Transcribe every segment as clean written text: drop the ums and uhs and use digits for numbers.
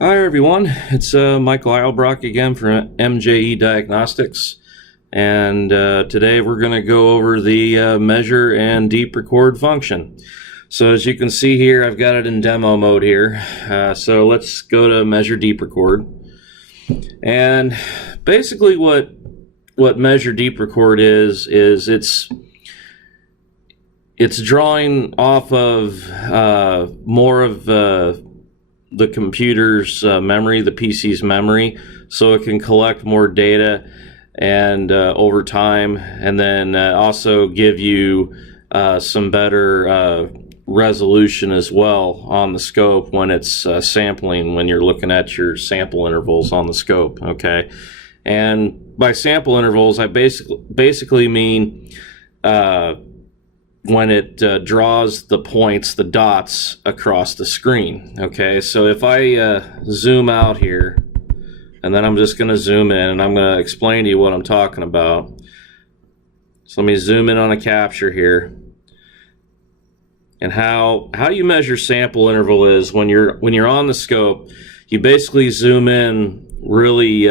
Hi everyone, it's Michael Eilbrock again from MJE Diagnostics, and today we're going to go over the measure and deep record function. So as you can see here, I've got it in demo mode here. So let's go to measure deep record. And basically what measure deep record is it's drawing off of more of the computer's memory, the PC's memory, so it can collect more data and over time, and then also give you some better resolution as well on the scope when it's sampling, when you're looking at your sample intervals on the scope. Okay, and by sample intervals, I basically mean when it draws the points, the dots across the screen. Okay, so if I zoom out here, and then I'm just going to zoom in, and I'm going to explain to you what I'm talking about. So let me zoom in on a capture here. And how you measure sample interval is when you're on the scope, you basically zoom in really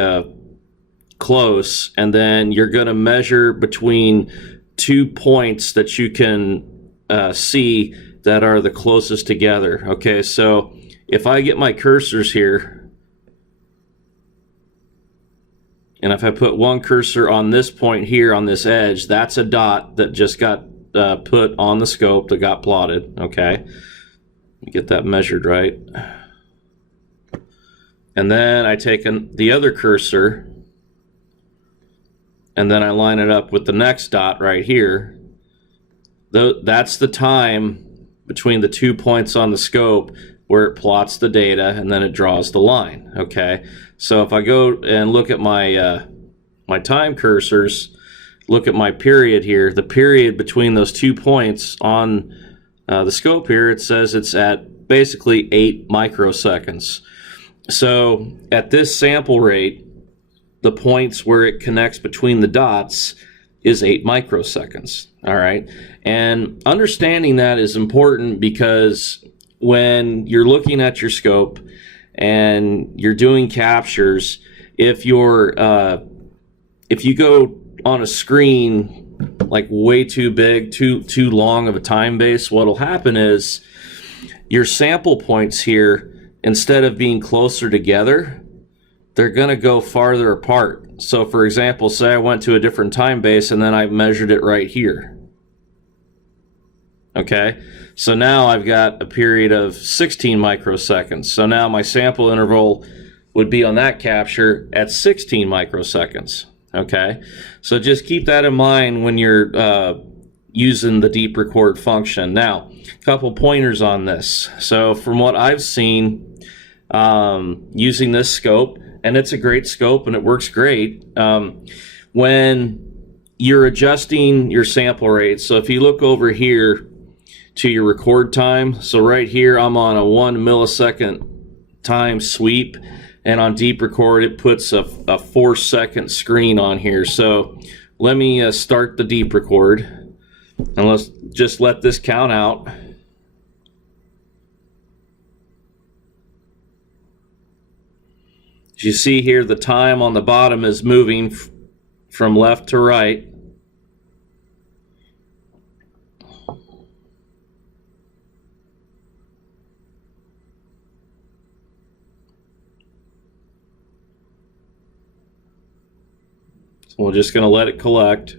close, and then you're going to measure between 2 points that you can see that are the closest together. Okay, so if I get my cursors here, and if I put one cursor on this point here on this edge, that's a dot that just got put on the scope, that got plotted. Okay, get that measured right. And then I take the other cursor, and then I line it up with the next dot right here. That's the time between the 2 points on the scope where it plots the data, and then it draws the line. Okay, so if I go and look at my my time cursors, look at my period here, the period between those 2 points on the scope here, it says it's at basically 8 microseconds. So at this sample rate, the points where it connects between the dots is 8 microseconds. All right, and understanding that is important, because when you're looking at your scope and you're doing captures, if you go on a screen like way too big, too long of a time base, what'll happen is your sample points here, instead of being closer together, they're going to go farther apart. So for example, say I went to a different time base and then I measured it right here. Okay, so now I've got a period of 16 microseconds. So now my sample interval would be on that capture at 16 microseconds. Okay, so just keep that in mind when you're using the deep record function. Now, a couple pointers on this. So from what I've seen using this scope, and it's a great scope and it works great, when you're adjusting your sample rate, so if you look over here to your record time, so right here I'm on a 1 millisecond time sweep, and on deep record it puts a 4-second screen on here. So let me start the deep record, and let's just let this count out. As you see here, the time on the bottom is moving from left to right. So we're just going to let it collect.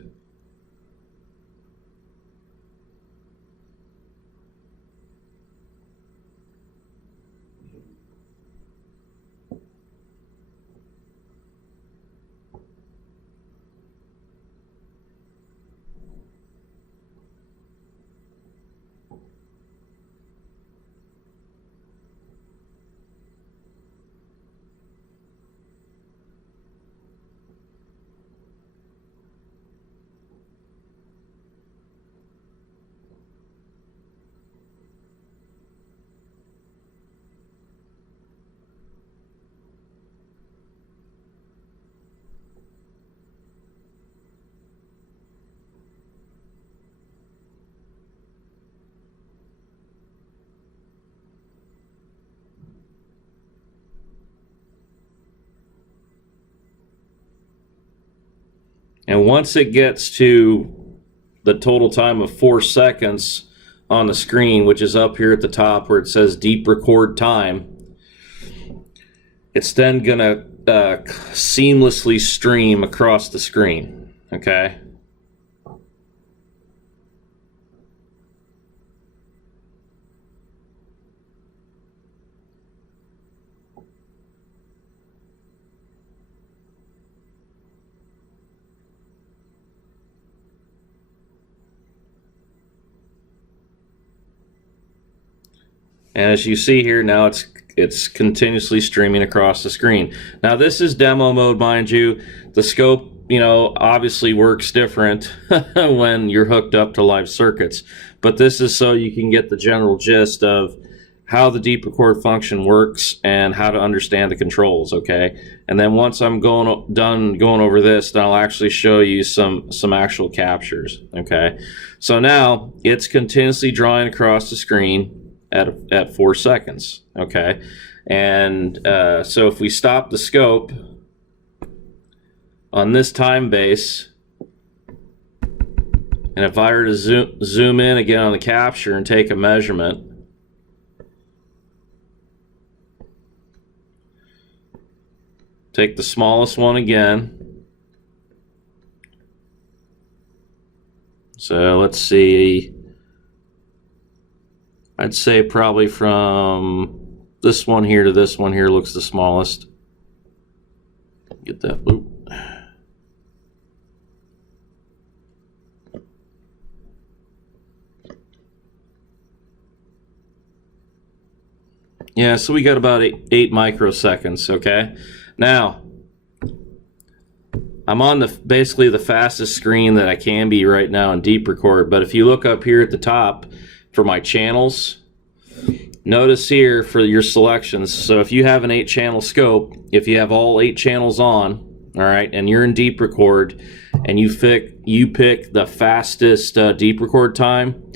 And once it gets to the total time of 4 seconds on the screen, which is up here at the top where it says deep record time, it's then going to seamlessly stream across the screen, okay? And as you see here now, it's continuously streaming across the screen. Now this is demo mode, mind you. The scope, you know, obviously works different when you're hooked up to live circuits. But this is so you can get the general gist of how the deep record function works and how to understand the controls, okay? And then once I'm done going over this, then I'll actually show you some actual captures, okay? So now it's continuously drawing across the screen at 4 seconds, okay? And so if we stop the scope on this time base, and if I were to zoom in again on the capture and take a measurement, take the smallest one again. So let's see, I'd say probably from this one here to this one here looks the smallest. Get that loop. Yeah, so we got about 8 microseconds, okay? Now, I'm on basically the fastest screen that I can be right now in deep record, but if you look up here at the top for my channels, notice here for your selections, so if you have an 8-channel scope, if you have all 8 channels on, all right, and you're in deep record, and you pick the fastest deep record time,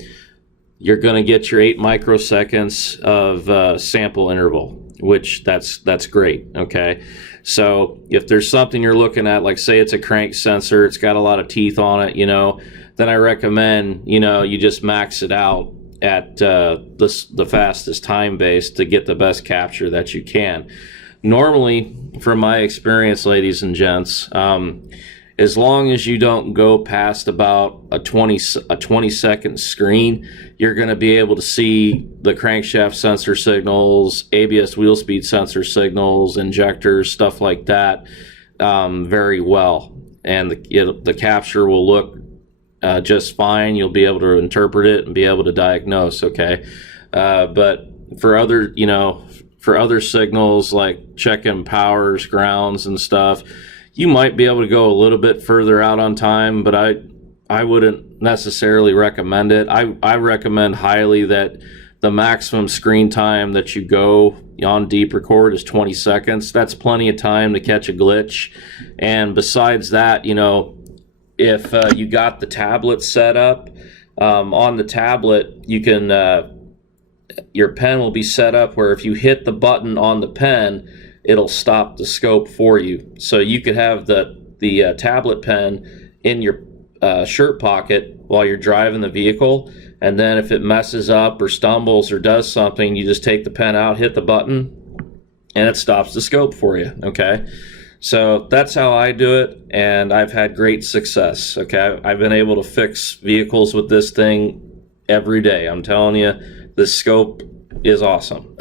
you're going to get your 8 microseconds of sample interval, which that's great, okay? So if there's something you're looking at, like say it's a crank sensor, it's got a lot of teeth on it, you know, then I recommend, you know, you just max it out at the fastest time base to get the best capture that you can. Normally, from my experience, ladies and gents, as long as you don't go past about a 20-second screen, you're going to be able to see the crankshaft sensor signals, ABS wheel speed sensor signals, injectors, stuff like that very well. And the capture will look just fine. You'll be able to interpret it and be able to diagnose, okay? But for other, you know, for other signals like checking powers, grounds, and stuff, you might be able to go a little bit further out on time, but I wouldn't necessarily recommend it. I recommend highly that the maximum screen time that you go on deep record is 20 seconds. That's plenty of time to catch a glitch. And besides that, you know, if you got the tablet set up, on the tablet, you can, your pen will be set up where if you hit the button on the pen, it'll stop the scope for you. So you could have the tablet pen in your shirt pocket while you're driving the vehicle, and then if it messes up or stumbles or does something, you just take the pen out, hit the button, and it stops the scope for you, okay? So that's how I do it, and I've had great success, okay? I've been able to fix vehicles with this thing every day. I'm telling you, this scope is awesome.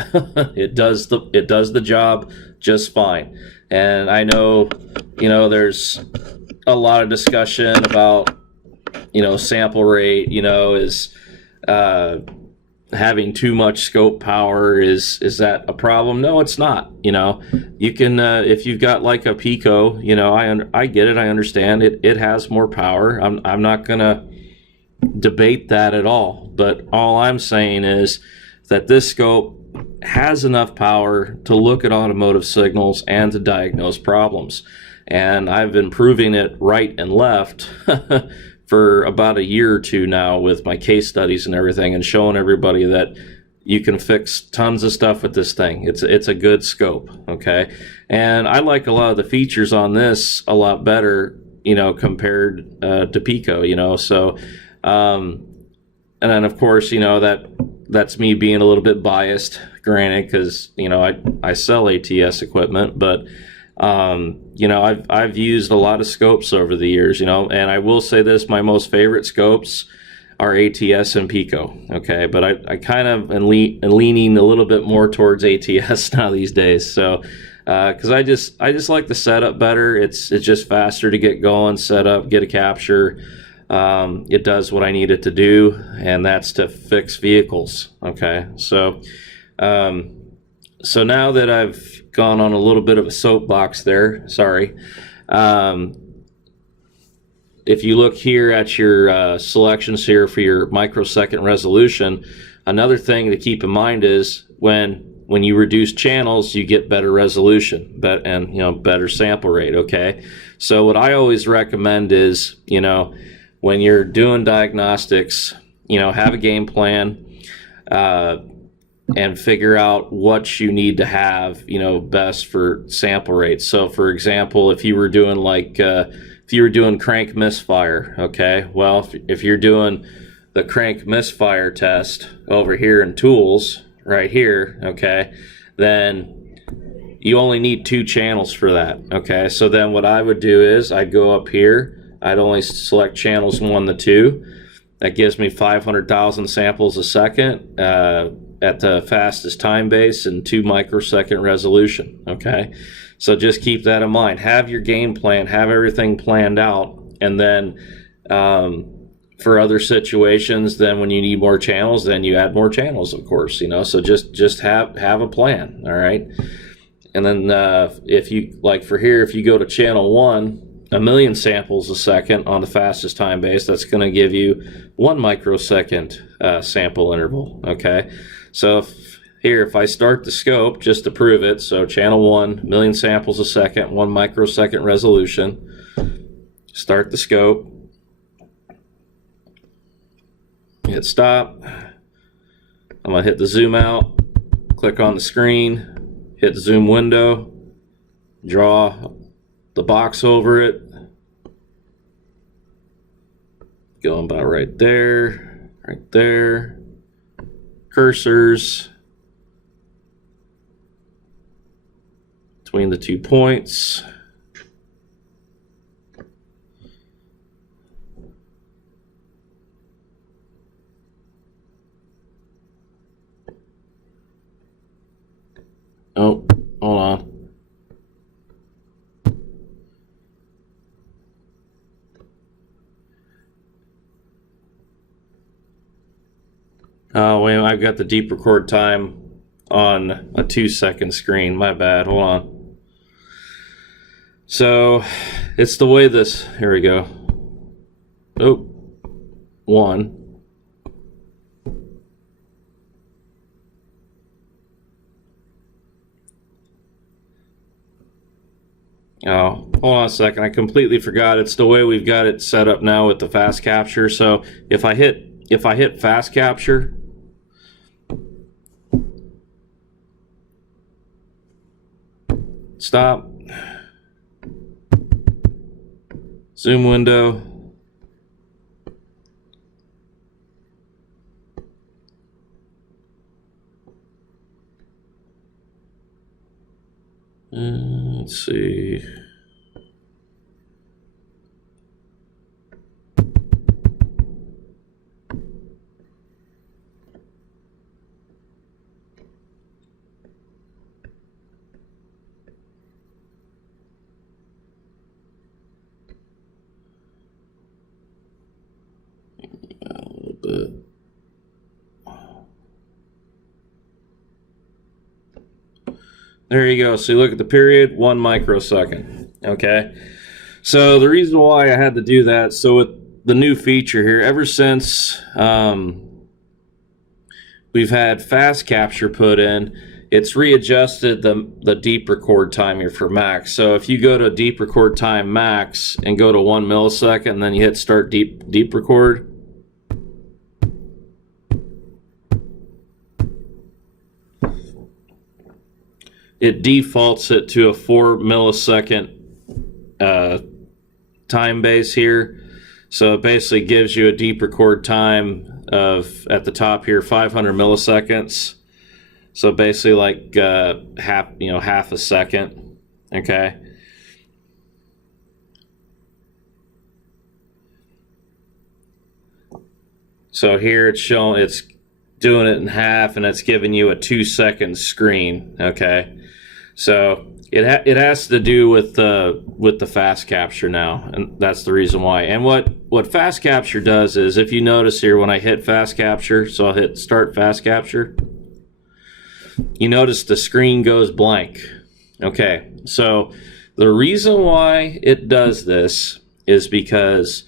It does the job just fine. And I know, you know, there's a lot of discussion about, you know, sample rate, you know, is having too much scope power, is that a problem? No, it's not. You know, you can if you've got like a Pico, you know, I get it, I understand it. It has more power. I'm not gonna debate that at all. But all I'm saying is that this scope has enough power to look at automotive signals and to diagnose problems. And I've been proving it right and left for about a year or two now with my case studies and everything, and showing everybody that you can fix tons of stuff with this thing. It's a good scope, okay? And I like a lot of the features on this a lot better you know, compared to Pico, you know. So and then of course, you know, that's me being a little bit biased, granted, because, you know, I sell ATS equipment, but you know, I've used a lot of scopes over the years, you know, and I will say this, my most favorite scopes are ATS and Pico, okay, but I kind of am leaning a little bit more towards ATS now these days, so because I just like the setup better. It's just faster to get going, set up, get a capture. It does what I need it to do, and that's to fix vehicles. Okay, so so now that I've gone on a little bit of a soapbox there, sorry. If you look here at your selections here for your microsecond resolution, another thing to keep in mind is when you reduce channels, you get better resolution, and, you know, better sample rate. Okay, so what I always recommend is, you know, when you're doing diagnostics, you know, have a game plan and figure out what you need to have, you know, best for sample rates. So, for example, if you were doing crank misfire, okay, well, if you're doing the crank misfire test over here in tools, right here, okay, then you only need 2 channels for that, okay. So then what I would do is I'd go up here, I'd only select channels 1 to 2. That gives me 500,000 samples a second at the fastest time base and 2 microsecond resolution, okay. So just keep that in mind. Have your game plan, have everything planned out, and then for other situations, then when you need more channels, then you add more channels, of course, you know. So just have a plan, all right. And then if you, like for here, if you go to channel 1, 1,000,000 samples a second on the fastest time base, that's going to give you 1 microsecond sample interval, okay. So if I start the scope just to prove it, so channel 1, 1,000,000 samples a second, 1 microsecond resolution, start the scope, hit stop, I'm going to hit the zoom out, click on the screen, hit the zoom window, draw the box over it, going about right there, cursors between the 2 points. Oh, hold on. Oh, wait, I've got the deep record time on a 2-second screen. My bad. Hold on. So it's the way this, here we go. Oh, 1. Oh, hold on a second. I completely forgot. It's the way we've got it set up now with the fast capture. So if I hit fast capture, stop, zoom window, let's see. A little bit. There you go. So you look at the period, 1 microsecond. Okay. So the reason why I had to do that, so with the new feature here, ever since we've had fast capture put in, it's readjusted the deep record time here for max. So if you go to deep record time max and go to 1 millisecond, and then you hit start deep record, it defaults it to a 4 millisecond time base here. So it basically gives you a deep record time of, at the top here, 500 milliseconds. So basically like half a second, okay? So here it's showing, it's doing it in half, and it's giving you a 2-second screen, okay? So it has to do with the fast capture now, and that's the reason why. And what fast capture does is, if you notice here when I hit fast capture, so I'll hit start fast capture, you notice the screen goes blank. Okay, so the reason why it does this is because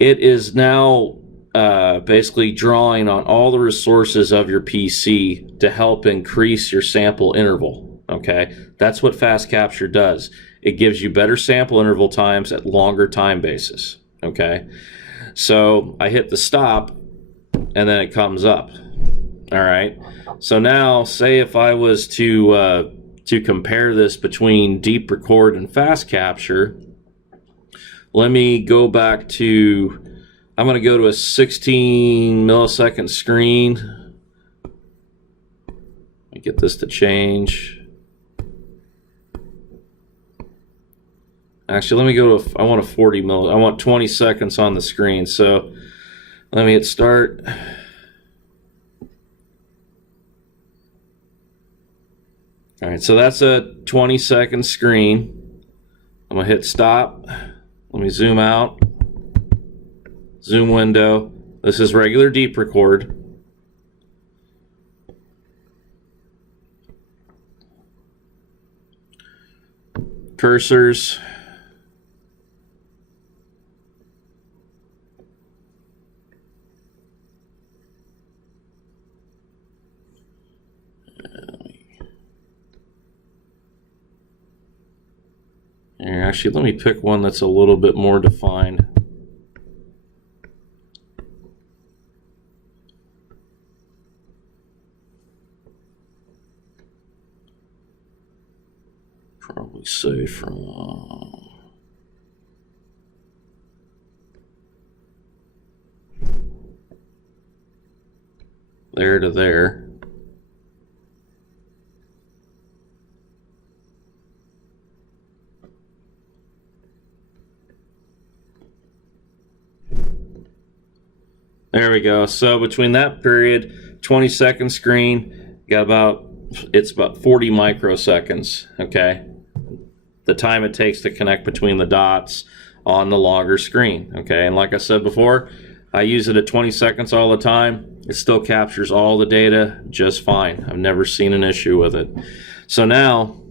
it is now basically drawing on all the resources of your PC to help increase your sample interval. Okay, that's what fast capture does. It gives you better sample interval times at longer time bases. Okay, so I hit the stop, and then it comes up. All right, so now say if I was to compare this between deep record and fast capture, let me go back to, I'm going to go to a 16 millisecond screen. Let me get this to change. Actually, let me go to, I want a 40 mil, I want 20 seconds on the screen. So let me hit start. All right, so that's a 20-second screen. I'm gonna hit stop. Let me zoom out. Zoom window. This is regular deep record. Cursors. Here, actually, let me pick one that's a little bit more defined. Probably say from there to there. There we go. So between that period, 20-second screen, got about, it's about 40 microseconds, okay? The time it takes to connect between the dots on the longer screen, okay? And like I said before, I use it at 20 seconds all the time. It still captures all the data just fine. I've never seen an issue with it. So now,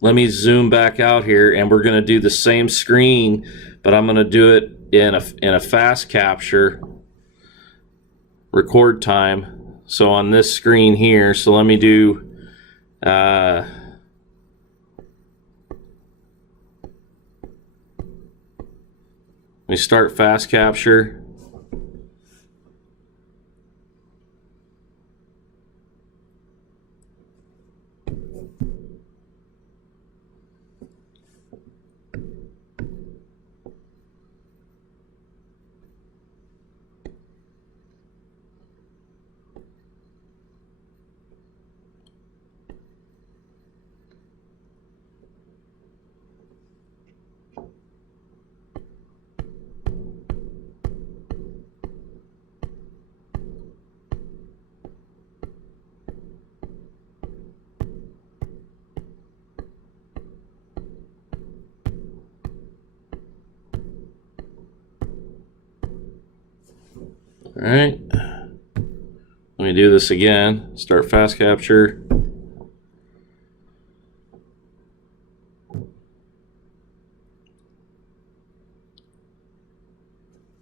let me zoom back out here, and we're going to do the same screen, but I'm going to do it in a fast capture record time. So on this screen here, so let me do let me start fast capture. All right, let me do this again. Start fast capture.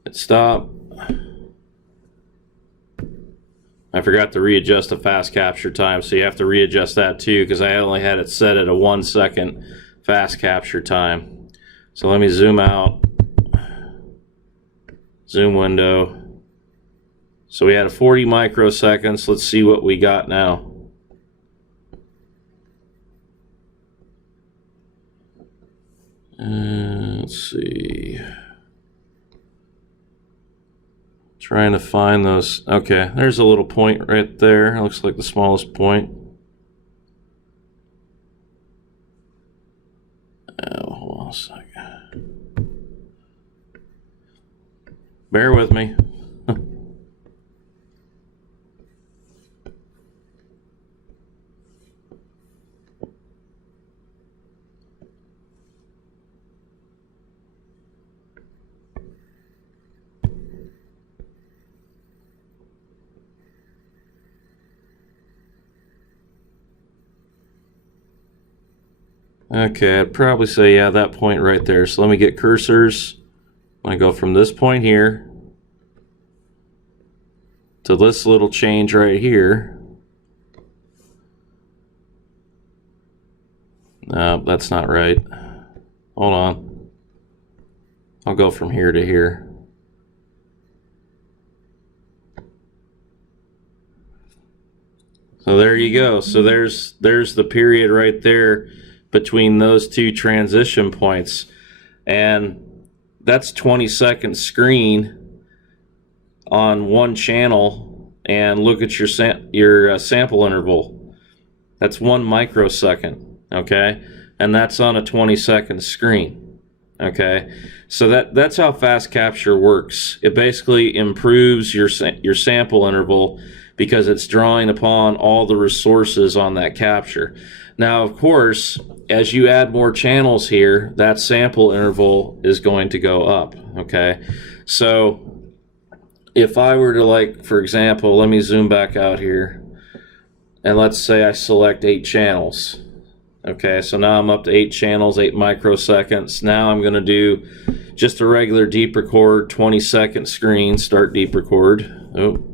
Hit stop. I forgot to readjust the fast capture time, so you have to readjust that too, because I only had it set at a 1 second fast capture time. So let me zoom out. Zoom window. So we had a 40 microseconds. Let's see what we got now. Let's see. Trying to find those. Okay, there's a little point right there. It looks like the smallest point. Oh, hold on a second. Bear with me. Okay, I'd probably say, yeah, that point right there. So let me get cursors. I go from this point here to this little change right here. No, that's not right. Hold on. I'll go from here to here. So there you go. So there's the period right there between those two transition points, and that's 20-second screen on one channel. And look at your sample interval. That's 1 microsecond, okay, and that's on a 20-second screen, okay. So that's how fast capture works. It basically improves your sample interval because it's drawing upon all the resources on that capture. Now, of course, as you add more channels here, that sample interval is going to go up, okay? So if I were to, like, for example, let me zoom back out here, and let's say I select 8 channels. Okay, so now I'm up to 8 channels, 8 microseconds. Now I'm going to do just a regular deep record, 20-second screen, start deep record. Oh.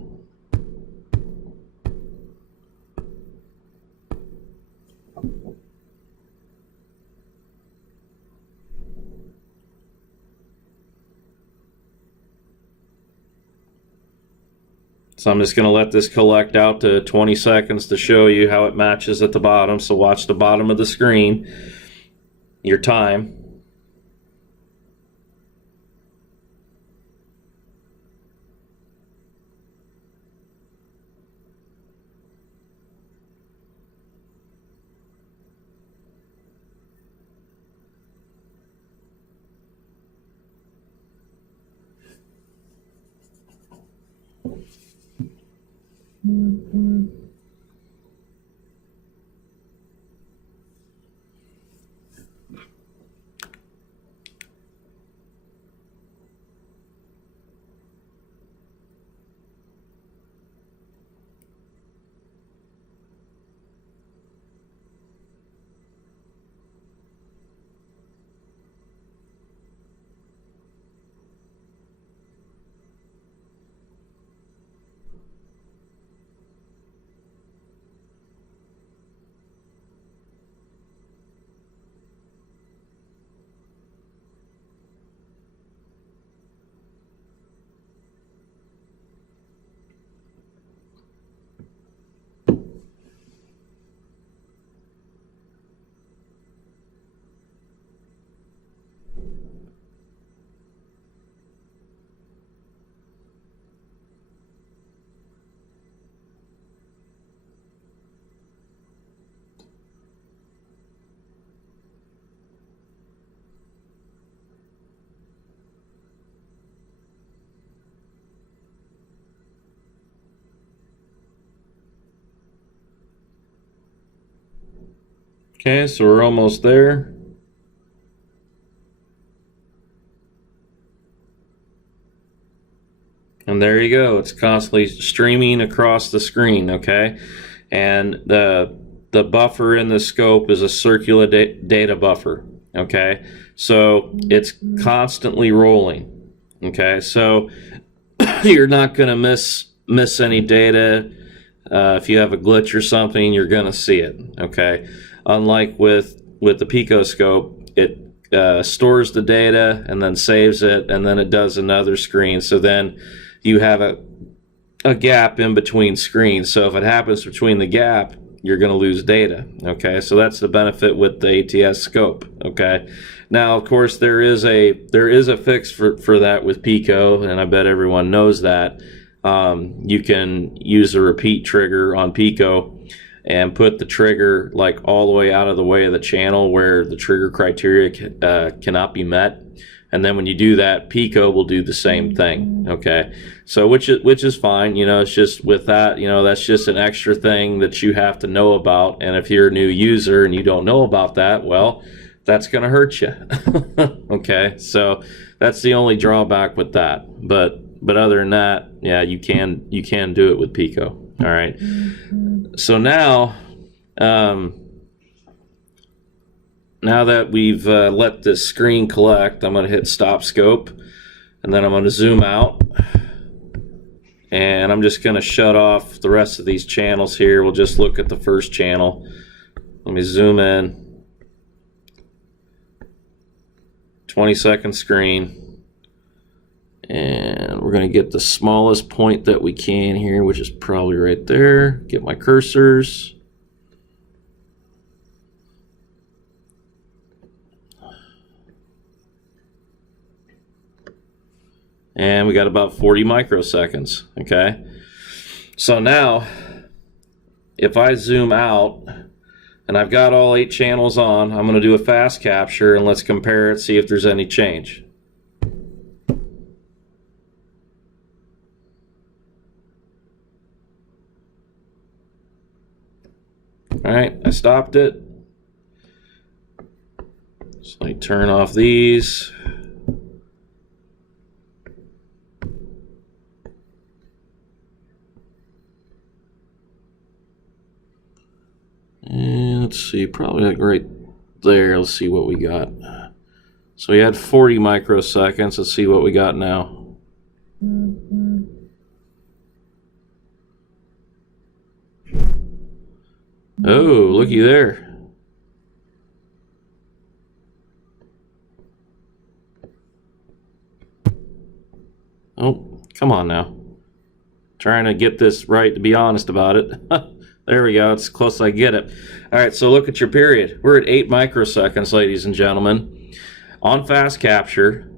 So I'm just going to let this collect out to 20 seconds to show you how it matches at the bottom. So watch the bottom of the screen, your time. Okay, so we're almost there. And there you go. It's constantly streaming across the screen, okay? And the buffer in the scope is a circular data buffer, okay? So it's constantly rolling, okay? So you're not going to miss any data. If you have a glitch or something, you're going to see it, okay? Unlike with the picoscope, it stores the data and then saves it, and then it does another screen. So then you have a gap in between screens. So if it happens between the gap, you're gonna lose data. Okay, so that's the benefit with the ATS scope. Okay, now of course there is a fix for that with Pico, and I bet everyone knows that. You can use a repeat trigger on Pico and put the trigger like all the way out of the way of the channel where the trigger criteria cannot be met. And then when you do that, Pico will do the same thing. Okay, so which is fine. You know, it's just with that, you know, that's just an extra thing that you have to know about. And if you're a new user and you don't know about that, well, that's going to hurt you. Okay, so that's the only drawback with that. But other than that, yeah, you can do it with Pico. All right. So now, now that we've let this screen collect, I'm going to hit stop scope, and then I'm going to zoom out, and I'm just going to shut off the rest of these channels here. We'll just look at the first channel. Let me zoom in. 20-second screen, and we're going to get the smallest point that we can here, which is probably right there. Get my cursors. And we got about 40 microseconds. Okay, so now if I zoom out and I've got all 8 channels on, I'm going to do a fast capture, and let's compare it, see if there's any change. All right, I stopped it. So let me turn off these. And let's see, probably like right there. Let's see what we got. So we had 40 microseconds. Let's see what we got now. Oh, looky there. Oh, come on now. Trying to get this right, to be honest about it. There we go. It's close I get it. All right, so look at your period. We're at 8 microseconds, ladies and gentlemen, on fast capture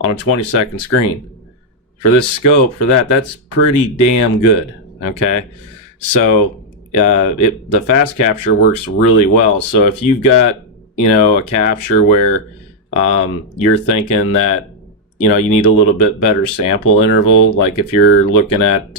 on a 20-second screen. For this scope, for that's pretty damn good. Okay, so the fast capture works really well. So if you've got, you know, a capture where you're thinking that, you know, you need a little bit better sample interval, like if you're looking at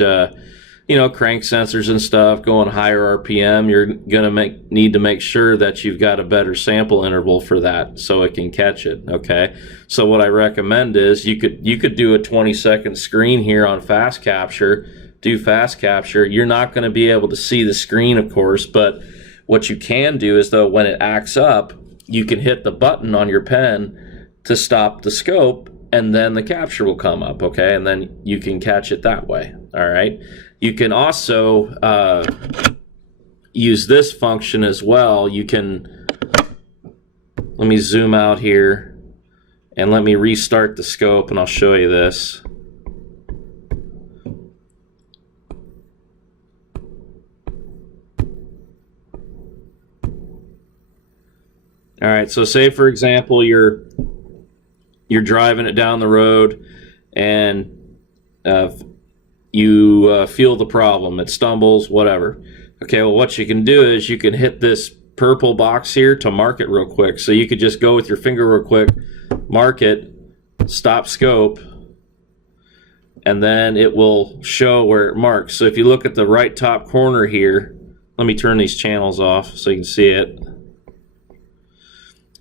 you know, crank sensors and stuff going higher RPM, you're gonna need to make sure that you've got a better sample interval for that so it can catch it. Okay, so what I recommend is you could do a 20-second screen here on fast capture. Do fast capture. You're not going to be able to see the screen, of course, but what you can do is, though, when it acts up, you can hit the button on your pen to stop the scope, and then the capture will come up. Okay, and then you can catch it that way. All right. You can also use this function as well. You can, let me zoom out here and let me restart the scope, and I'll show you this. All right, so say for example you're driving it down the road and you feel the problem, it stumbles, whatever. Okay, well, what you can do is you can hit this purple box here to mark it real quick. So you could just go with your finger real quick, mark it, stop scope, and then it will show where it marks. So if you look at the right top corner here, let me turn these channels off so you can see it.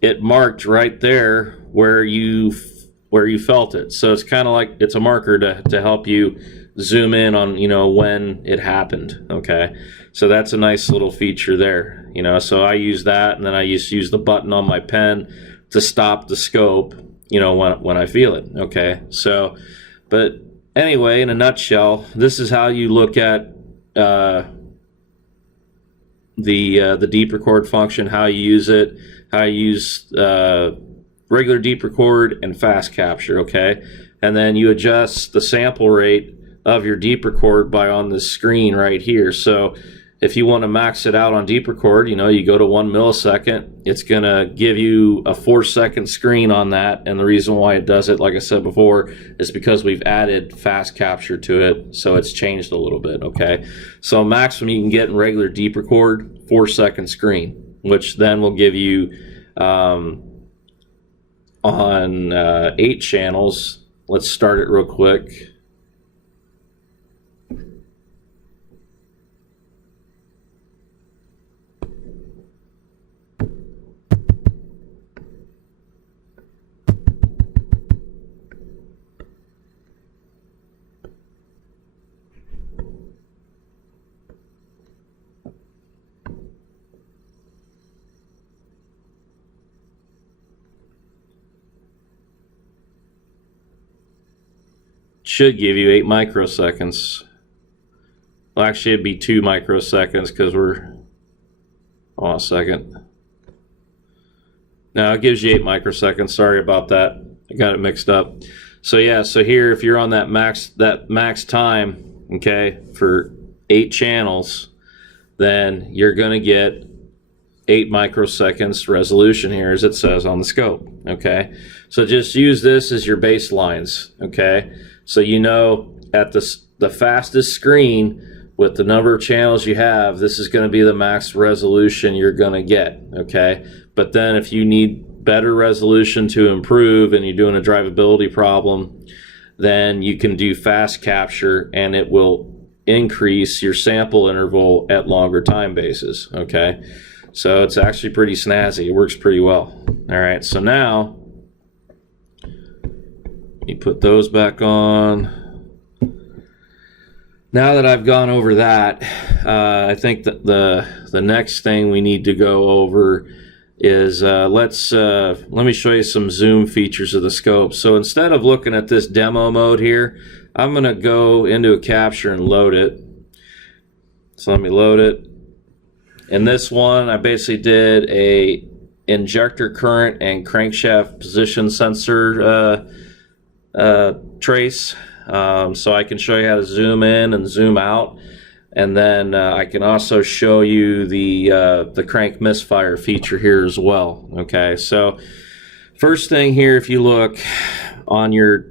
It marked right there where you felt it. So it's kind of like it's a marker to help you zoom in on, you know, when it happened. Okay, so that's a nice little feature there, you know. So I use that, and then I use the button on my pen to stop the scope, you know, when I feel it. Okay, so but anyway, in a nutshell, this is how you look at the deep record function, how you use it, how you use regular deep record and fast capture. Okay, and then you adjust the sample rate of your deep record by on the screen right here. So if you want to max it out on deep record, you know, you go to 1 millisecond. It's going to give you a 4-second screen on that. And the reason why it does it, like I said before, is because we've added fast capture to it. So it's changed a little bit, okay? So maximum you can get in regular deep record, 4-second screen, which then will give you on 8 channels. Let's start it real quick. Should give you 8 microseconds. Well, actually it'd be 2 microseconds because we're, hold on a second. No, it gives you 8 microseconds. Sorry about that. I got it mixed up. So yeah, so here if you're on that max time, okay, for 8 channels, then you're gonna get 8 microseconds resolution here, as it says on the scope, okay? So just use this as your baselines, okay? So you know at the fastest screen with the number of channels you have, this is going to be the max resolution you're going to get, okay? But then if you need better resolution to improve and you're doing a drivability problem, then you can do fast capture and it will increase your sample interval at longer time bases, okay? So it's actually pretty snazzy. It works pretty well. All right, so now you put those back on. Now that I've gone over that, I think that the next thing we need to go over is let me show you some zoom features of the scope. So instead of looking at this demo mode here, I'm going to go into a capture and load it. So let me load it. In this one, I basically did a injector current and crankshaft position sensor trace, so I can show you how to zoom in and zoom out, and then I can also show you the crank misfire feature here as well. Okay, so first thing here, if you look on your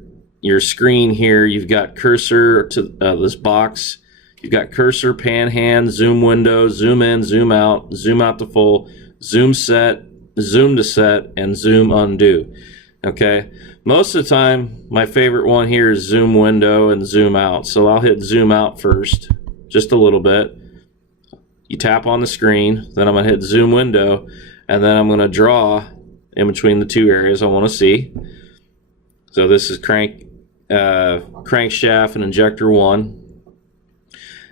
screen here, you've got cursor to this box. You've got cursor, pan hand, zoom window, zoom in, zoom out to full, zoom set, zoom to set, and zoom undo. Okay, most of the time my favorite one here is zoom window and zoom out. So I'll hit zoom out first, just a little bit. You tap on the screen, then I'm going to hit zoom window, and then I'm going to draw in between the two areas I want to see. So this is crankshaft and injector 1.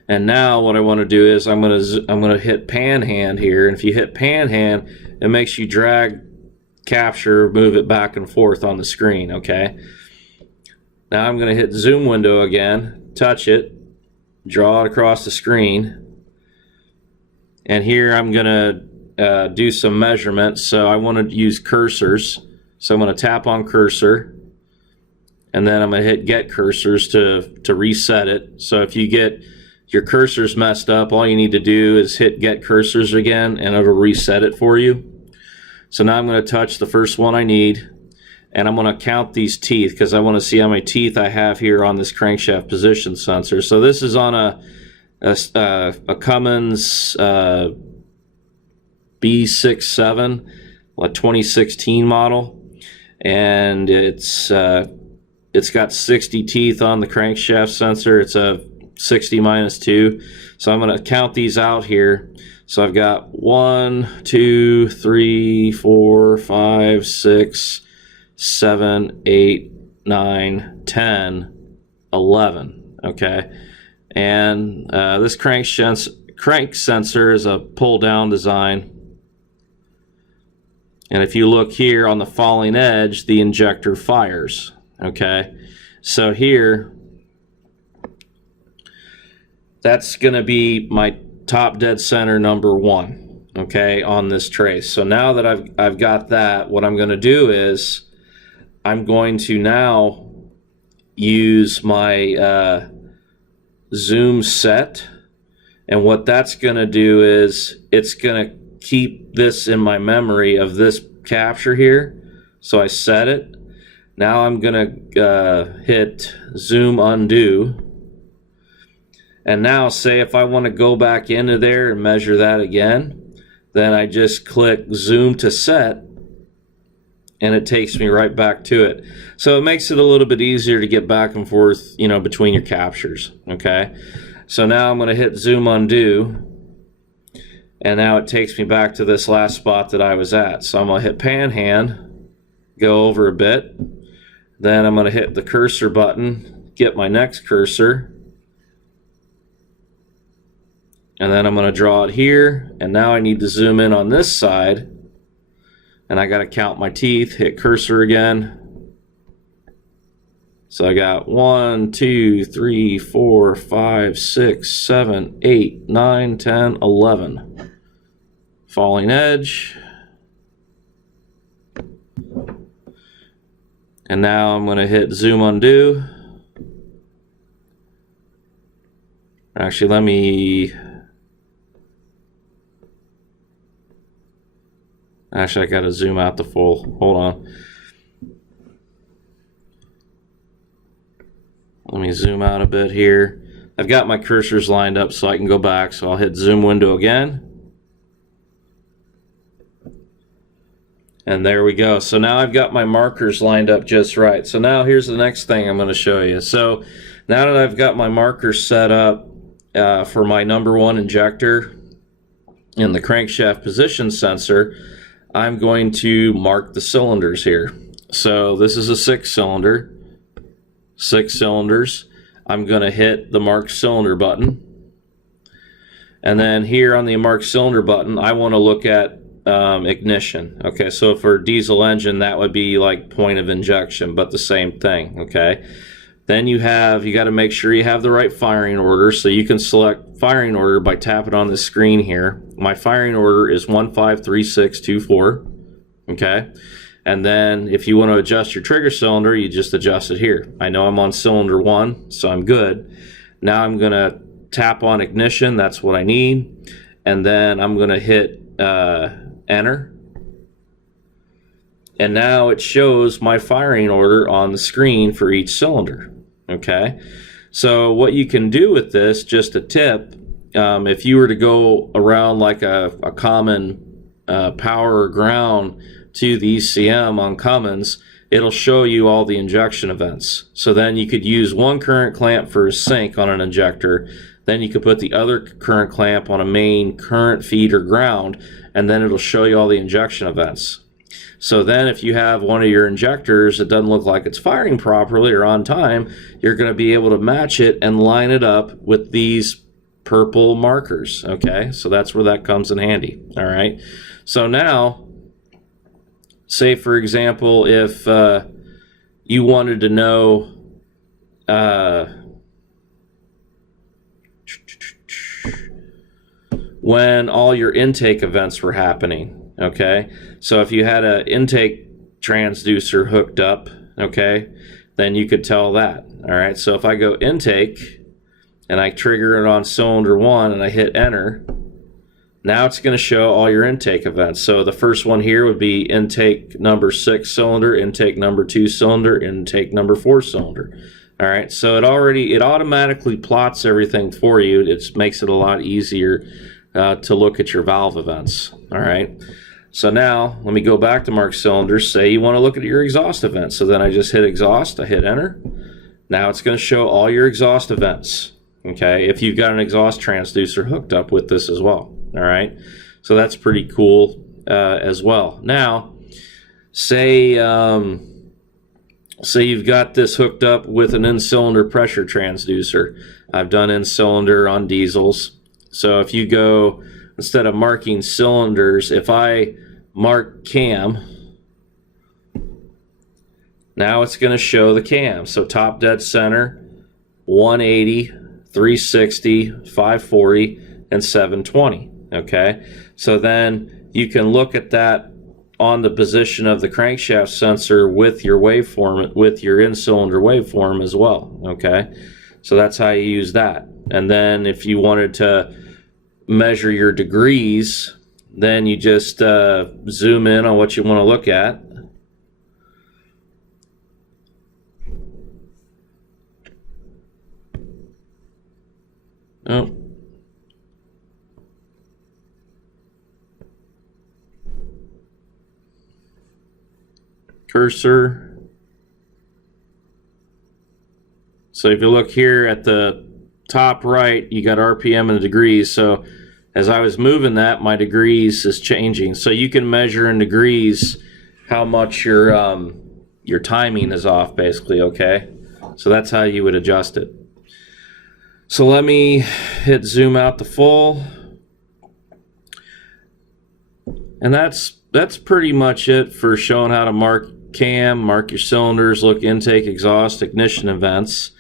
And now what I want to do is I'm going to hit pan hand here, and if you hit pan hand, it makes you drag capture, move it back and forth on the screen, okay? Now I'm going to hit zoom window again, touch it, draw it across the screen, and here I'm going to do some measurements. So I want to use cursors, so I'm going to tap on cursor, and then I'm going to hit get cursors to reset it. So if you get your cursors messed up, all you need to do is hit get cursors again and it'll reset it for you. So now I'm going to touch the first one I need, and I'm going to count these teeth because I want to see how many teeth I have here on this crankshaft position sensor. So this is on a Cummins B67, a 2016 model, and it's got 60 teeth on the crankshaft sensor. It's a 60 minus 2. So I'm going to count these out here. So I've got 1, 2, 3, 4, 5, 6, 7, 8, 9, 10, 11. Okay. And this crank sensor is a pull down design. And if you look here on the falling edge, the injector fires. Okay. So here, that's going to be my top dead center number 1, okay, on this trace. So now that I've got that, what I'm going to do is I'm going to now use my zoom set, And what that's going to do is it's going to keep this in my memory of this capture here. So I set it. Now I'm going to hit zoom undo. And now say if I want to go back into there and measure that again, then I just click zoom to set, and it takes me right back to it. So it makes it a little bit easier to get back and forth, you know, between your captures, okay? So now I'm going to hit zoom undo, and now it takes me back to this last spot that I was at. So I'm going to hit panhand, go over a bit, then I'm going to hit the cursor button, get my next cursor, and then I'm going to draw it here, and now I need to zoom in on this side, and I got to count my teeth, hit cursor again. So I got 1, 2, 3, 4, 5, 6, 7, 8, 9, 10, 11. Falling edge. And now I'm going to hit zoom undo. Actually, let me... Actually, I got to zoom out the full. Hold on. Let me zoom out a bit here. I've got my cursors lined up so I can go back. So I'll hit zoom window again. And there we go. So now I've got my markers lined up just right. So now here's the next thing I'm going to show you. So now that I've got my markers set up for my number 1 injector in the crankshaft position sensor, I'm going to mark the cylinders here. So this is a 6-cylinder, 6 cylinders. I'm going to hit the mark cylinder button. And then here on the mark cylinder button, I want to look at ignition. Okay, so for a diesel engine, that would be like point of injection, but the same thing. Okay, then you got to make sure you have the right firing order. So you can select firing order by tapping on the screen here. My firing order is 153624. Okay, and then if you want to adjust your trigger cylinder, you just adjust it here. I know I'm on cylinder 1, so I'm good. Now I'm going to tap on ignition. That's what I need. And then I'm going to hit enter. And now it shows my firing order on the screen for each cylinder. Okay, so what you can do with this, just a tip, if you were to go around like a common power or ground to the ECM on Cummins, it'll show you all the injection events. So then you could use one current clamp for a sync on an injector, then you could put the other current clamp on a main current feed or ground, and then it'll show you all the injection events. So then if you have one of your injectors that doesn't look like it's firing properly or on time, you're going to be able to match it and line it up with these purple markers. Okay, so that's where that comes in handy. All right, so now say for example if you wanted to know when all your intake events were happening. Okay, so if you had an intake transducer hooked up, okay, then you could tell that. All right, so if I go intake and I trigger it on cylinder 1 and I hit enter, now it's going to show all your intake events. So the first one here would be intake number 6 cylinder, intake number 2 cylinder, intake number 4 cylinder. All right, so it automatically plots everything for you. It makes it a lot easier to look at your valve events. All right, so now let me go back to mark cylinders. Say you want to look at your exhaust events. So then I just hit exhaust, I hit enter. Now it's going to show all your exhaust events. Okay, if you've got an exhaust transducer hooked up with this as well. All right, so that's pretty cool as well. Now, say you've got this hooked up with an in-cylinder pressure transducer. I've done in-cylinder on diesels. So if you go, instead of marking cylinders, if I mark cam, now it's going to show the cam. So top dead center, 180, 360, 540, and 720. Okay, so then you can look at that on the position of the crankshaft sensor with your waveform, with your in-cylinder waveform as well. Okay, so that's how you use that. And then if you wanted to measure your degrees, then you just zoom in on what you want to look at. Oh. Cursor. So if you look here at the top right, you got RPM and degrees. So as I was moving that, my degrees is changing. So you can measure in degrees how much your timing is off, basically, okay? So that's how you would adjust it. So let me hit zoom out to full. And that's pretty much it for showing how to mark cam, mark your cylinders, look intake, exhaust, ignition events.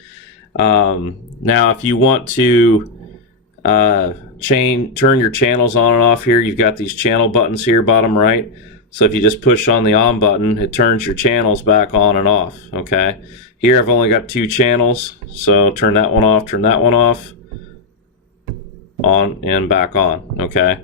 Now if you want to turn your channels on and off here, you've got these channel buttons here, bottom right. So if you just push on the on button, it turns your channels back on and off, okay? Here I've only got 2 channels, so turn that one off, turn that one off, on and back on, okay?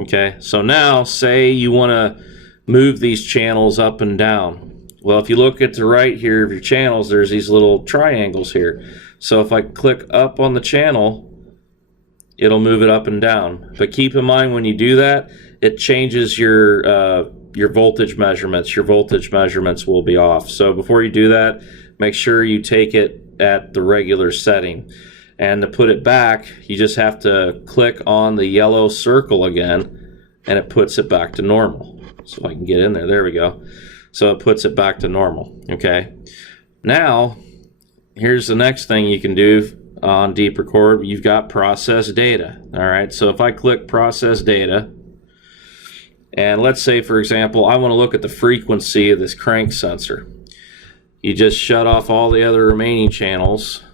Okay, so now say you want to move these channels up and down. Well, if you look at the right here of your channels, there's these little triangles here. So if I click up on the channel, it'll move it up and down. But keep in mind when you do that, it changes your voltage measurements. Your voltage measurements will be off. So before you do that, make sure you take it at the regular setting. And to put it back, you just have to click on the yellow circle again, and it puts it back to normal. So I can get in there. There we go. So it puts it back to normal. Okay. Now, here's the next thing you can do on Deep Record. You've got process data. All right. So if I click process data, and let's say, for example, I want to look at the frequency of this crank sensor. You just shut off all the other remaining channels,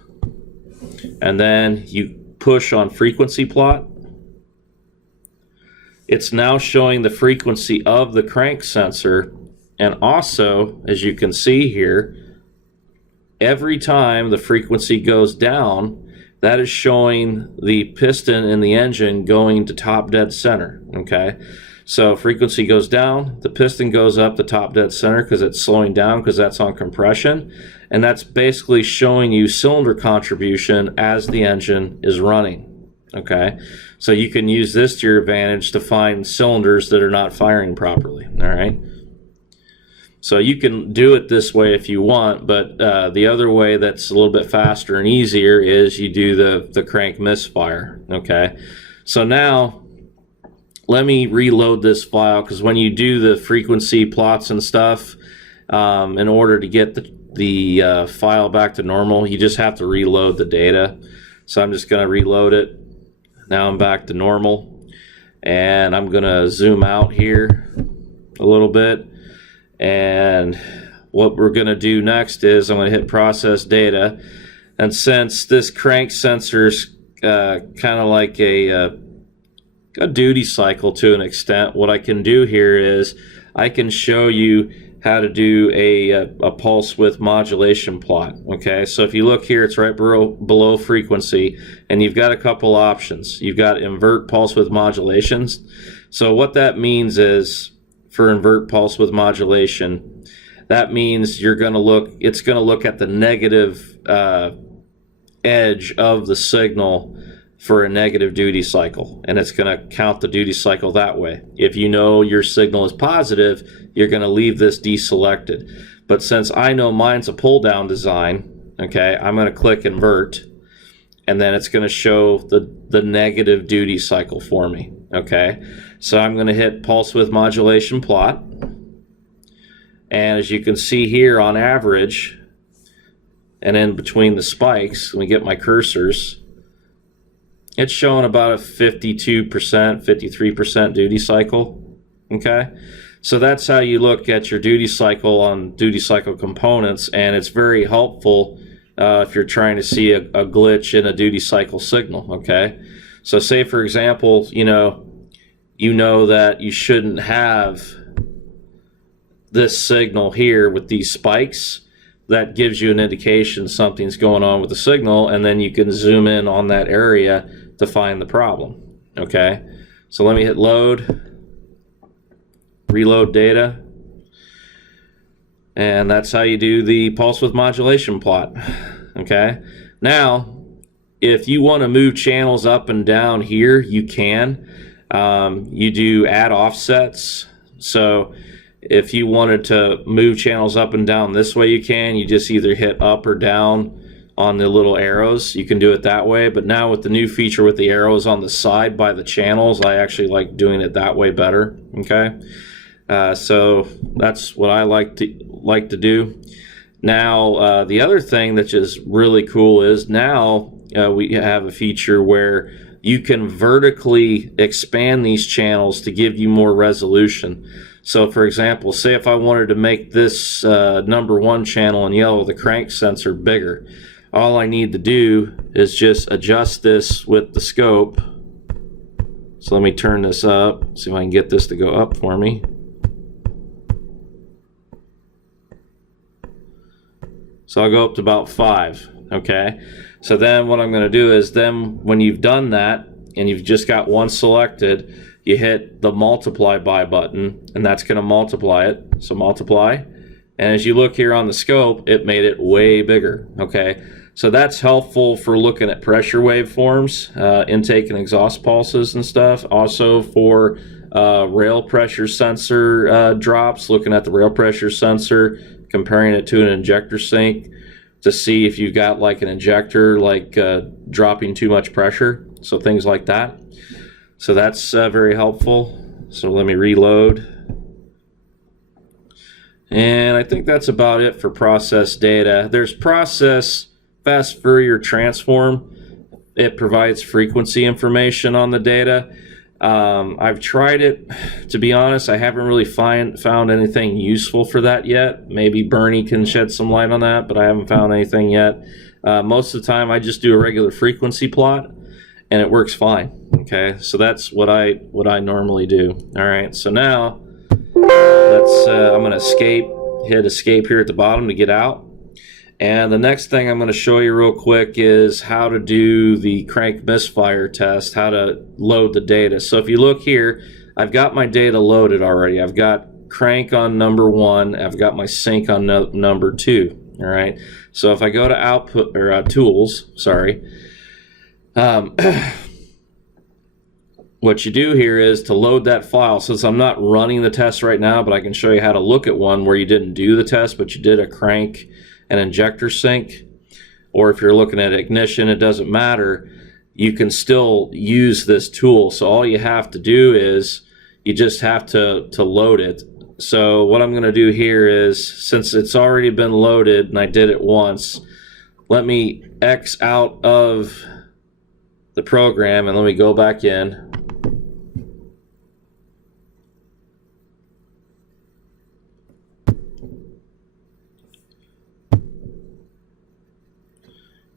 and then you push on frequency plot. It's now showing the frequency of the crank sensor, and also, as you can see here, every time the frequency goes down, that is showing the piston in the engine going to top dead center, okay? So frequency goes down, the piston goes up to top dead center because it's slowing down because that's on compression, and that's basically showing you cylinder contribution as the engine is running, okay? So you can use this to your advantage to find cylinders that are not firing properly, all right? So you can do it this way if you want, but the other way that's a little bit faster and easier is you do the crank misfire, okay? So now, let me reload this file, because when you do the frequency plots and stuff, in order to get the file back to normal, you just have to reload the data. So I'm just going to reload it. Now I'm back to normal, and I'm going to zoom out here a little bit. And what we're going to do next is I'm going to hit process data, and since this crank sensor's kind of like a duty cycle to an extent, what I can do here is I can show you how to do a pulse width modulation plot. Okay, so if you look here, it's right below frequency, and you've got a couple options. You've got invert pulse width modulations. So what that means is, for invert pulse width modulation, that means it's going to look at the negative edge of the signal for a negative duty cycle, and it's going to count the duty cycle that way. If you know your signal is positive, you're going to leave this deselected. But since I know mine's a pull down design, okay, I'm going to click invert, and then it's going to show the negative duty cycle for me, okay? So I'm going to hit pulse width modulation plot, and as you can see here, on average, and in between the spikes, let me get my cursors, it's showing about a 52%, 53% duty cycle, okay? So that's how you look at your duty cycle on duty cycle components, and it's very helpful if you're trying to see a glitch in a duty cycle signal, okay? So say, for example, you know that you shouldn't have this signal here with these spikes, that gives you an indication something's going on with the signal, and then you can zoom in on that area to find the problem. Okay, so let me hit load, reload data, and that's how you do the pulse width modulation plot. Okay, now if you want to move channels up and down here, you can. You do add offsets. So if you wanted to move channels up and down this way, you can. You just either hit up or down on the little arrows. You can do it that way. But now with the new feature with the arrows on the side by the channels, I actually like doing it that way better. Okay, so that's what I like to do. Now the other thing that's just really cool is now we have a feature where you can vertically expand these channels to give you more resolution. So for example, say if I wanted to make this number 1 channel in yellow, the crank sensor, bigger, all I need to do is just adjust this with the scope. So let me turn this up, see if I can get this to go up for me. So I'll go up to about 5, okay? So then what I'm going to do is then when you've done that and you've just got one selected, you hit the multiply by button, and that's going to multiply it. So multiply, and as you look here on the scope, it made it way bigger, okay? So that's helpful for looking at pressure waveforms, intake and exhaust pulses and stuff. Also for rail pressure sensor drops, looking at the rail pressure sensor, comparing it to an injector sink to see if you've got like an injector like dropping too much pressure, so things like that. So that's very helpful. So let me reload, and I think that's about it for process data. There's process fast Fourier transform. It provides frequency information on the data. I've tried it. To be honest, I haven't really found anything useful for that yet. Maybe Bernie can shed some light on that, but I haven't found anything yet. Most of the time I just do a regular frequency plot and it works fine. Okay, so that's what I normally do. All right, so now let's I'm going to hit escape here at the bottom to get out. And the next thing I'm going to show you real quick is how to do the crank misfire test, how to load the data. So if you look here, I've got my data loaded already. I've got crank on number 1, I've got my sync on number 2. All right, so if I go to output or tools, sorry, what you do here is to load that file. Since I'm not running the test right now, but I can show you how to look at one where you didn't do the test, but you did a crank and injector sync, or if you're looking at ignition, it doesn't matter. You can still use this tool. So all you have to do is you just have to load it. So what I'm going to do here is, since it's already been loaded and I did it once, let me X out of the program and let me go back in.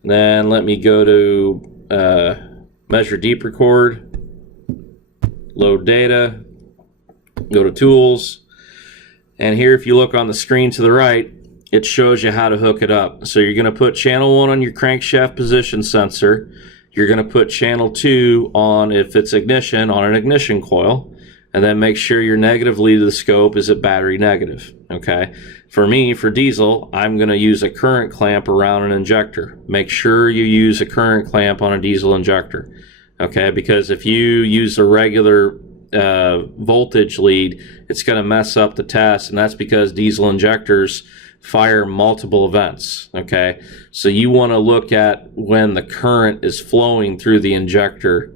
Then let me go to measure deep record, load data, go to tools, and here if you look on the screen to the right, it shows you how to hook it up. So you're going to put channel 1 on your crankshaft position sensor, you're going to put channel 2 on, if it's ignition, on an ignition coil, and then make sure your negative lead of the scope is at battery negative. Okay, for me, for diesel, I'm going to use a current clamp around an injector. Make sure you use a current clamp on a diesel injector. Okay, because if you use a regular voltage lead, it's going to mess up the test, and that's because diesel injectors fire multiple events. Okay, so you want to look at when the current is flowing through the injector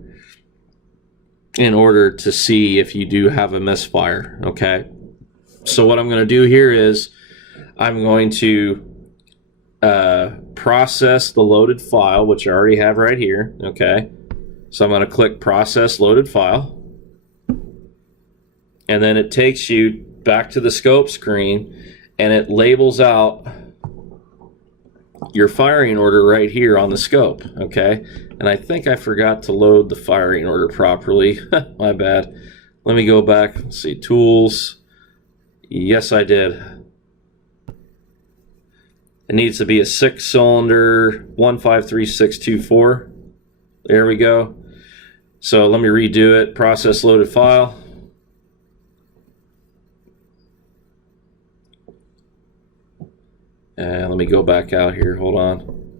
in order to see if you do have a misfire. Okay, so what I'm going to do here is I'm going to process the loaded file, which I already have right here. Okay, so I'm going to click process loaded file, and then it takes you back to the scope screen and it labels out your firing order right here on the scope. Okay, and I think I forgot to load the firing order properly. My bad. Let me go back. Let's see, tools. Yes, I did. It needs to be a 6-cylinder 153624. There we go. So let me redo it. Process loaded file. And let me go back out here. Hold on.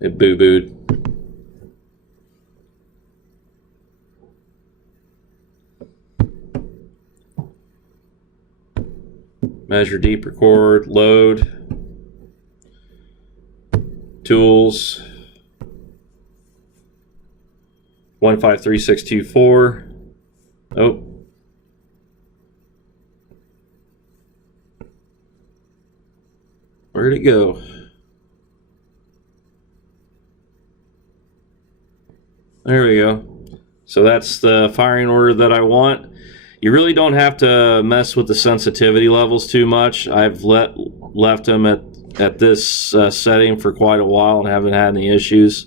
It boo-booed. Measure, deep record, load, tools, 153624. Oh. Where'd it go? There we go. So that's the firing order that I want. You really don't have to mess with the sensitivity levels too much. I've left them at this setting for quite a while and haven't had any issues.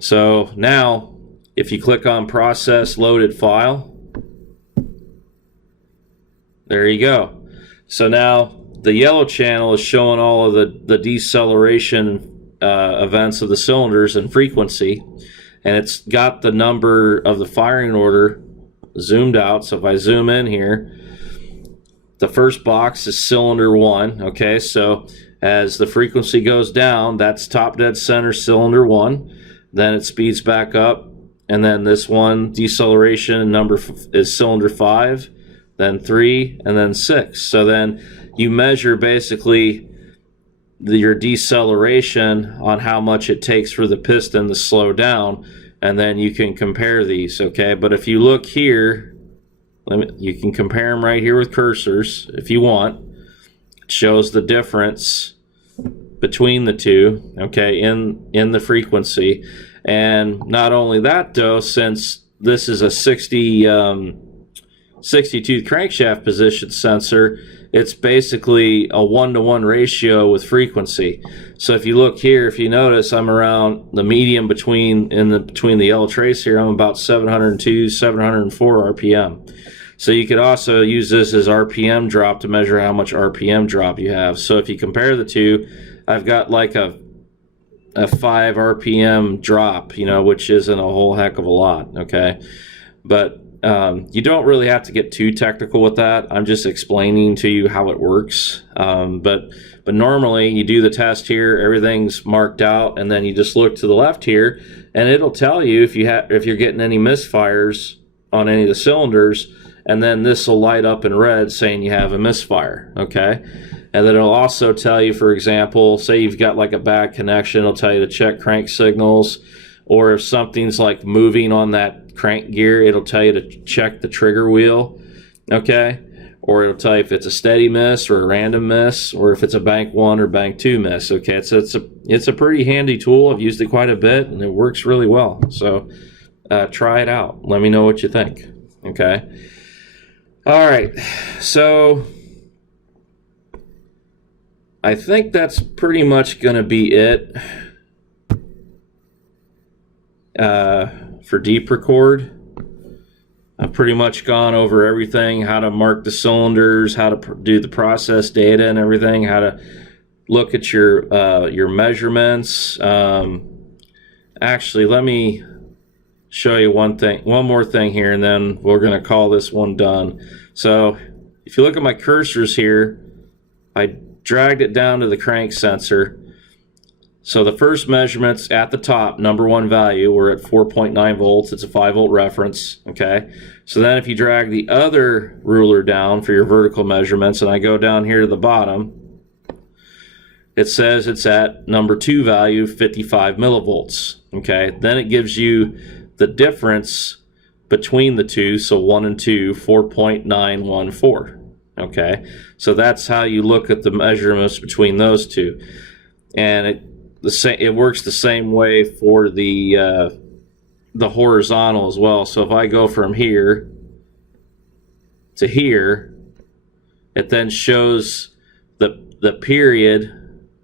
So now, if you click on Process Loaded File, there you go. So now the yellow channel is showing all of the deceleration events of the cylinders and frequency, and it's got the number of the firing order zoomed out. So if I zoom in here, the first box is cylinder 1. Okay, so as the frequency goes down, that's top dead center cylinder 1. Then it speeds back up, and then this one deceleration number is cylinder 5, then 3, and then 6. So then you measure basically your deceleration on how much it takes for the piston to slow down, and then you can compare these. Okay, but if you look here, you can compare them right here with cursors if you want. It shows the difference between the two, okay, in the frequency. And not only that though, since this is a 62 crankshaft position sensor, it's basically a 1-to-1 ratio with frequency. So if you look here, if you notice, I'm around the medium between the yellow trace here. I'm about 702, 704 RPM. So you could also use this as RPM drop to measure how much RPM drop you have. So if you compare the two, I've got like a 5 RPM drop, you know, which isn't a whole heck of a lot, okay? But you don't really have to get too technical with that. I'm just explaining to you how it works. But normally you do the test here, everything's marked out, and then you just look to the left here, and it'll tell you if you're getting any misfires on any of the cylinders, and then this will light up in red saying you have a misfire, okay? And then it'll also tell you, for example, say you've got like a bad connection, it'll tell you to check crank signals, or if something's like moving on that crank gear, it'll tell you to check the trigger wheel, okay? Or it'll tell you if it's a steady miss or a random miss, or if it's a bank 1 or bank 2 miss, okay? So it's a pretty handy tool. I've used it quite a bit, and it works really well. So try it out. Let me know what you think, okay? All right, so I think that's pretty much going to be it for deep record. I've pretty much gone over everything, how to mark the cylinders, how to do the process data and everything, how to look at your measurements. Actually, let me show you one more thing here, and then we're going to call this one done. So if you look at my cursors here, I dragged it down to the crank sensor. So the first measurements at the top, number 1 value, we're at 4.9 volts. It's a 5 volt reference, okay? So then if you drag the other ruler down for your vertical measurements, and I go down here to the bottom, it says it's at number 2 value, 55 millivolts, okay? Then it gives you the difference between the two, so 1 and 2, 4.914, okay? So that's how you look at the measurements between those two. And it works the same way for the horizontal as well. So if I go from here to here, it then shows the period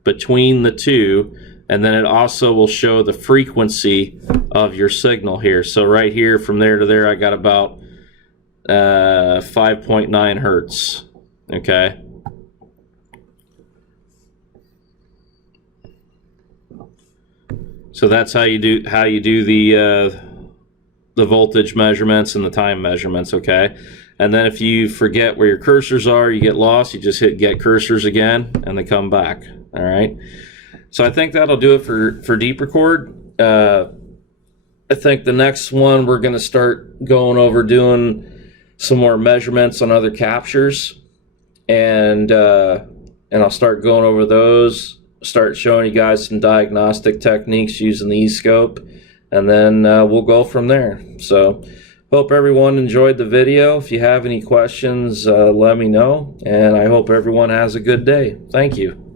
between the two, and then it also will show the frequency of your signal here. So right here from there to there, I got about 5.9 hertz, okay? So that's how you do the voltage measurements and the time measurements, okay? And then if you forget where your cursors are, you get lost, you just hit get cursors again and they come back. All right. So I think that'll do it for deep record. I think the next one we're going to start going over doing some more measurements on other captures, and I'll start going over those, start showing you guys some diagnostic techniques using the Escope, and then we'll go from there. So hope everyone enjoyed the video. If you have any questions, let me know, and I hope everyone has a good day. Thank you.